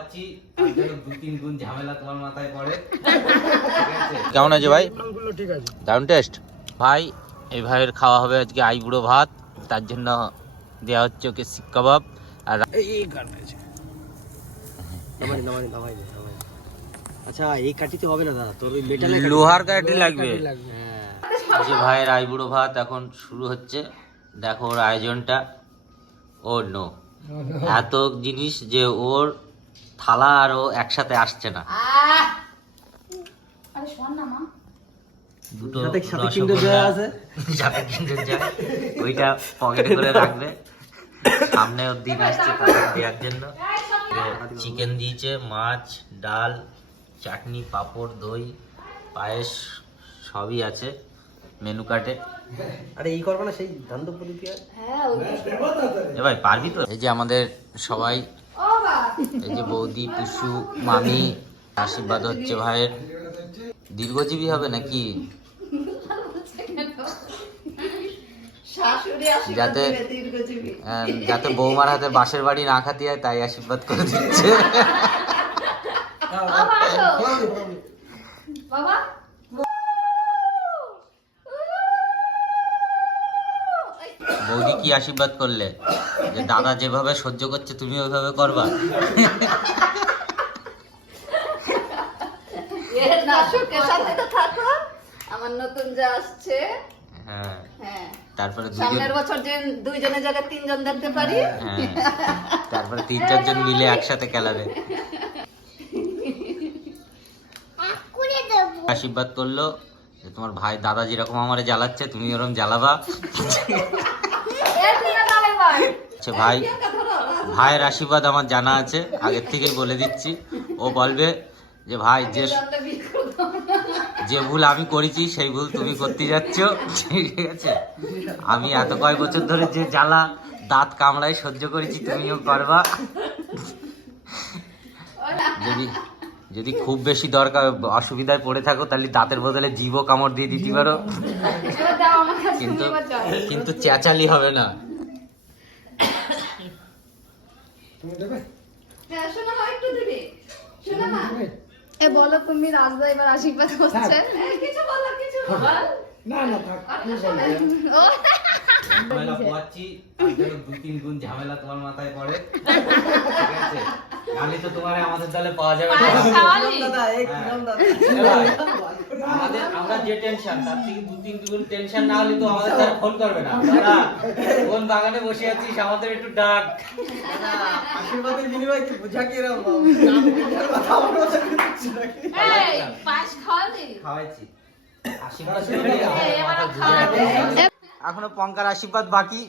পোয়াচ্ছি তার জন্য 2-3 গুণ ঝামেলা তোমার মাথায় পড়ে। কেমন আছে ভাই? ঠিক আছে। দারুণ টেস্ট ভাই। এই ভাইয়ের খাওয়া হবে আজকে আইবুড়ো ভাত, তার জন্য দেওয়া হচ্ছে ওকে শিক কাবাব। আর আচ্ছা এই কাটিতে হবে না দাদা, তোর ওই মেটালে লোহার কাঠি লাগবে। হ্যাঁ যে ভাইয়ের আইবুড়ো ভাত এখন শুরু হচ্ছে। দেখো ওর আয়োজনটা। ও নো, এত জিনিস যে ওর থালা আর ও একসাথে আসছে না। দুটো সাথে রসগোল্লা কিন্ডার জয় আছে। সাথে কিন্ডার জয়, ওইটা পকেটে করে রাখবে। সামনে ওর দিন আসছে তাদের দেওয়ার জন্য। চিকেন দিয়েছে, মাছ, ডাল, চাটনি, পাঁপড়, দই, পায়েস সবই আছে মেনু কার্ডে। আরে এই করবে না সেই ধান্দু পদ্ধতি। এ ভাই পারবি তো? এই যে আমাদের সবাই, এই যে বৌদি, টুসু, মামি, আশীর্বাদ হচ্ছে ভাইয়ের। দীর্ঘজীবী হবে নাকি? যাতে যাতে বৌমার হাতে বাঁশের বাড়ি না খাতে হয় তাই আশীর্বাদ করে দিচ্ছে। বৌদি কি আশীর্বাদ করলে যে দাদা যেভাবে সহ্য করছে তুমি ওইভাবে করবা? আমার নতুন যা আসছে, হ্যাঁ, হ্যাঁ, তারপরে সামনের বছর যে দুইজনের জায়গায় তিনজন দেখতে পারি। হ্যাঁ, তারপরে 3-4 জন মিলে একসাথে খেলাবে। আশীর্বাদ করলো যে তোমার ভাই দাদা যেরকম আমারে জ্বালাচ্ছে তুমি ওরকম জ্বালাবা। আচ্ছা ভাই, ভাইয়ের আশীর্বাদ আমার জানা আছে, আগের থেকেই বলে দিচ্ছি। ও বলবে যে ভাই যে ভুল আমি করেছি সেই ভুল তুমি করতে যাচ্ছ, ঠিক আছে? আমি এত কয়েক বছর ধরে যে জ্বালা দাঁত কামড়ায় সহ্য করেছি তুমিও করবা। যদি যদি খুব বেশি দরকার অসুবিধায় পড়ে থাকো তাহলে দাঁতের বদলে জীবও কামড় দিয়ে দিতে পারো, কিন্তু কিন্তু চেঁচালি হবে না। এ বলো তুমি রাজদা এবার আশীর্বাদ করছেন? কিছু বলো, কিছু বল। না না থাক। ঝামেলা পোয়াচ্ছি তার জন্য 2-3 গুণ ঝামেলা তোমার মাথায় পড়ে, ঠিক আছে? খালি তো তোমার আমাদের দলে পাওয়া যাবে না। দাদা এই কিরম দাদা। আমাদের আমরা যে টেনশন তার থেকে 2-3 গুণ টেনশন না হলে তো আমাদের দ্বারা ফোন করবে না। দাদা কোন বাগানে বসে আছিস, আমাদের একটু ডাক। আশীর্বাদের বিনিময়ে কি বুঝা কি এরকম কথা আমরা করছি নাকি? এই পাঁচ খাওয়ালি খাওয়াইছি আশীর্বাদ করে মাথা ঘুরে। এখনো পঙ্কার আশীর্বাদ বাকি।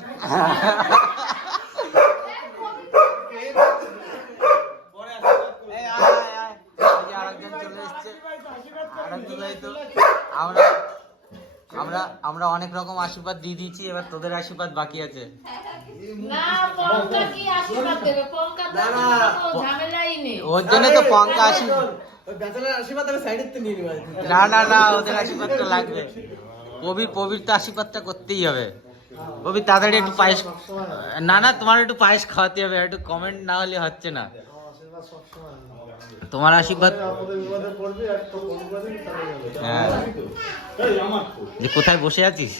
আমরা অনেক রকম আশীর্বাদ দিয়ে দিয়েছি, এবার তোদের আশীর্বাদ বাকি আছে। না পঙ্কা কি আশীর্বাদ দেবে? পঙ্কা তো কোনো ঝামেলাই নেই। ওর জন্য তো পঙ্কা আশীর্বাদ। ওই ব্যাচেলার আশীর্বাদ আমি সাইডে নিয়ে নিব। না না না, ওদের আশীর্বাদটা লাগবে। পবির তো আশীর্বাদটা করতেই হবে। কবির তাড়াতাড়ি একটু পায়েস, না না তোমার একটু পায়েস খাওয়াতে হবে, একটু কমেন্ট না হলে হচ্ছে না। তোমার আশীর্বাদ। হ্যাঁ, যে কোথায় বসে আছিস?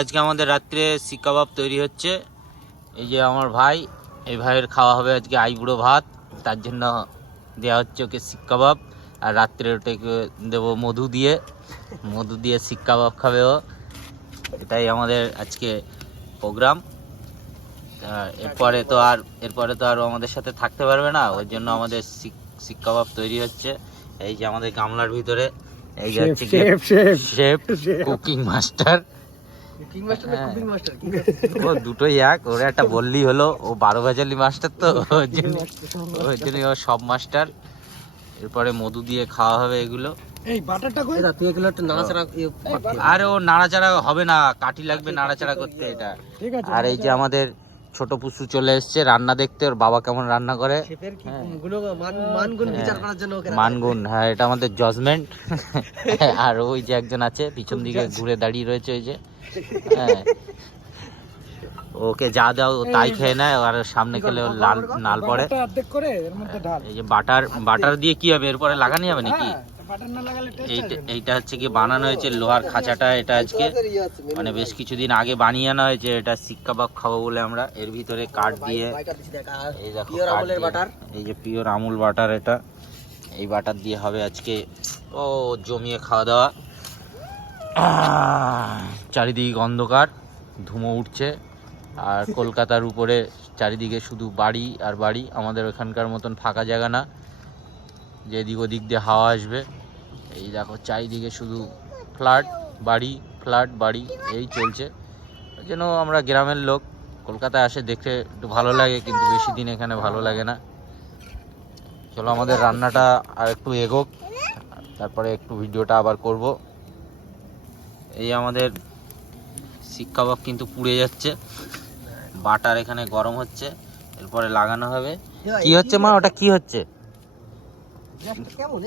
আজকে আমাদের রাত্রে শিক কাবাব তৈরি হচ্ছে। এই যে আমার ভাই, এই ভাইয়ের খাওয়া হবে আজকে আইবুড়ো ভাত, তার জন্য দেওয়া হচ্ছে ওকে শিক কাবাব। আর রাত্রে ওটাকে দেবো মধু দিয়ে শিক কাবাব খাবে ও। এটাই আমাদের আজকে প্রোগ্রাম। এরপরে তো আর আমাদের সাথে থাকতে পারবে না, ওই জন্য আমাদের শিক কাবাব তৈরি হচ্ছে। এই যে আমাদের গামলার ভিতরে এই যে হচ্ছে chef, cooking master. Cooking master না কুকিং মাস্টার কি? ও দুটোই এক, ওরা একটা বললেই হলো। ও 12 ভেজালি মাস্টার, তো ওই জন্য ও সব মাস্টার। এরপরে মধু দিয়ে খাওয়া হবে এগুলো। এই বাটারটা কই? তুই এগুলো একটু নাড়াচাড়া। আরে ও নাড়াচাড়া হবে না, কাঠি লাগবে নাড়াচাড়া করতে এটা। ঠিক আছে। আর এই যে আমাদের ছোট পুসু চলে এসেছে রান্না দেখতে, ওর বাবা কেমন রান্না করে। শেফের কি মানগুণ বিচার করার জন্য ওকে মানগুণ, হ্যাঁ এটা আমাদের জাজমেন্ট। আর ওই যে একজন আছে পিছন দিকে ঘুরে দাঁড়িয়ে রয়েছে, ওই যে, হ্যাঁ ওকে যা দাও ও তাই খেয়ে নেয়, আর সামনে খেলে ওর লাল নাল পড়ে। অর্ধেক করে এর মধ্যে ঢাল। এই যে বাটার দিয়ে কি হবে, এরপরে লাগানো যাবে নাকি? বাটার না লাগালে টেস্ট এইটা হচ্ছে কি বানানো হয়েছে লোহার খাঁচাটা, এটা আজকে মানে বেশ কিছুদিন আগে বানিয়ে আনা হয়েছে। এটা শিক কাবাব খাবো বলে আমরা এর ভিতরে কাঠ দিয়ে, এই দেখো কাঠ দিয়ে, বাটার। এই যে পিওর আমুল বাটার, এটা এই বাটার দিয়ে হবে আজকে ও জমিয়ে খাওয়া দাওয়া। চারিদিকে অন্ধকার, ধুমো উঠছে, আর কলকাতার উপরে চারিদিকে শুধু বাড়ি আর বাড়ি। আমাদের ওখানকার মতন ফাঁকা জায়গা না যে এদিক ওদিক দিয়ে হাওয়া আসবে। এই দেখো চারিদিকে শুধু ফ্ল্যাট বাড়ি, ফ্ল্যাট বাড়ি, এই চলছে। ওই জন্য আমরা গ্রামের লোক, কলকাতায় আসে দেখতে একটু ভালো লাগে, কিন্তু বেশি দিন এখানে ভালো লাগে না। চলো আমাদের রান্নাটা আর একটু এগোক, তারপরে একটু ভিডিওটা আবার করব। এই আমাদের শিক কাবাব কিন্তু পুড়ে যাচ্ছে, বাটার এখানে গরম হচ্ছে, এরপরে লাগানো হবে। কি হচ্ছে মা, ওটা কি হচ্ছে? কেমন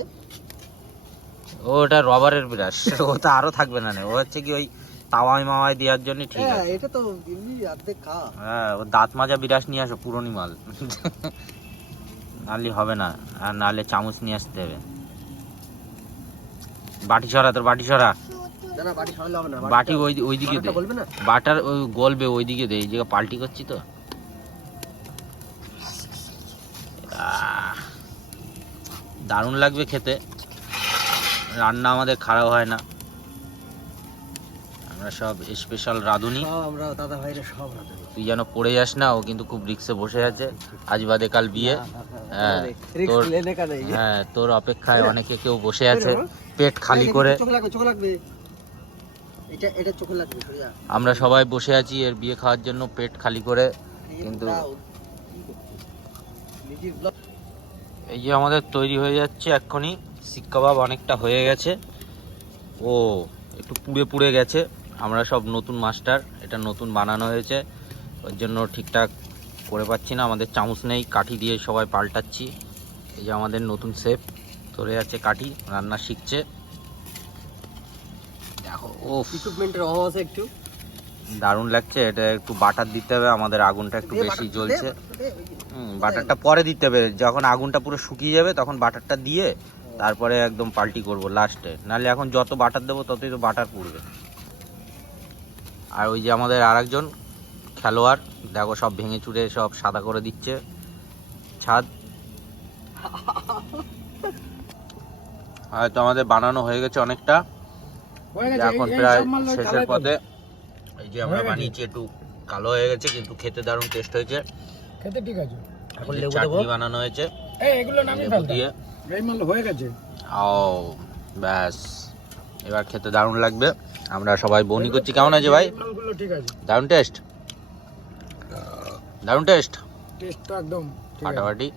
ও ওটা রবারের ব্রাশ, ও তো আরো থাকবে না, ও হচ্ছে কি ওই তাওয়াই মাওয়াই দেওয়ার জন্য ঠিক আছে। এটা তো এমনি অর্ধেক খা। হ্যাঁ, ও দাঁত মাজা বিরাস নিয়ে আসো, পুরোনি মাল, নাহলে হবে না। আর নাহলে চামচ নিয়ে আসতে হবে। বাটি সরা, তোর বাটি সরা। না বাটি সরালে হবে না। বাটি ওইদিকে দে, বলবে না? বাটার ওই গলবে ওইদিকে দে, এই জায়গা পাল্টি করছি তো। দারুণ লাগবে খেতে, রান্না আমাদের খারাপ হয় না, আমরা সব স্পেশাল রাঁধুনি। আমরা দাদা ভাইরা সব রাঁধুনি। তুই যেন পড়ে যাস না, ও কিন্তু খুব রিক্সে বসে আছে, আজ বাদে কাল বিয়ে। হ্যাঁ তোর, হ্যাঁ তোর অপেক্ষায় অনেকে কেউ বসে আছে পেট খালি করে। চোখ লাগবে এটা চোখে লাগবে। আমরা সবাই বসে আছি এর বিয়ে খাওয়ার জন্য পেট খালি করে। কিন্তু এই যে আমাদের তৈরি হয়ে যাচ্ছে এক্ষুনি শিক কাবাব, অনেকটা হয়ে গেছে। ও একটু পুড়ে পুড়ে গেছে, আমরা সব নতুন মাস্টার, এটা নতুন বানানো হয়েছে, ওর জন্য ঠিকঠাক করে পাচ্ছি না। আমাদের চামচ নেই, কাঠি দিয়ে সবাই পাল্টাচ্ছি। এই যে আমাদের নতুন শেফ ধরে যাচ্ছে কাঠি, রান্না শিখছে। দেখো ও ইকুইপমেন্টের অভাব আছে একটু, দারুণ লাগছে। এটা একটু বাটার দিতে হবে, আমাদের আগুনটা একটু বেশি জ্বলছে। বাটারটা পরে দিতে হবে, যখন আগুনটা পুরো শুকিয়ে যাবে তখন বাটারটা দিয়ে তারপরে একদম পাল্টি করব লাস্টে, নাহলে এখন যত বাটার দেবো ততই তো বাটার পুড়বে। আর ওই যে আমাদের আরেকজন খেলোয়াড়, দেখো সব ভেঙে চুরে সব সাদা করে দিচ্ছে ছাদ। হয়তো আমাদের বানানো হয়ে গেছে অনেকটা, এখন প্রায় শেষের পথে। এই যে আমরা বানিয়েছি, একটু কালো হয়ে গেছে কিন্তু খেতে দারুণ টেস্ট হয়েছে। খেতে ঠিক আছে। এখন চাটনি বানানো হয়েছে এগুলো নামিয়ে ফেল দিয়ে, এই মাল হয়ে গেছে। ও ব্যাস, এবার খেতে দারুণ লাগবে। আমরা সবাই বনি করছি। কেমন আছে ভাই? মালগুলো ঠিক আছে, দারুণ টেস্ট, দারুণ টেস্ট, টেস্টটা একদম ফাটাফাটি।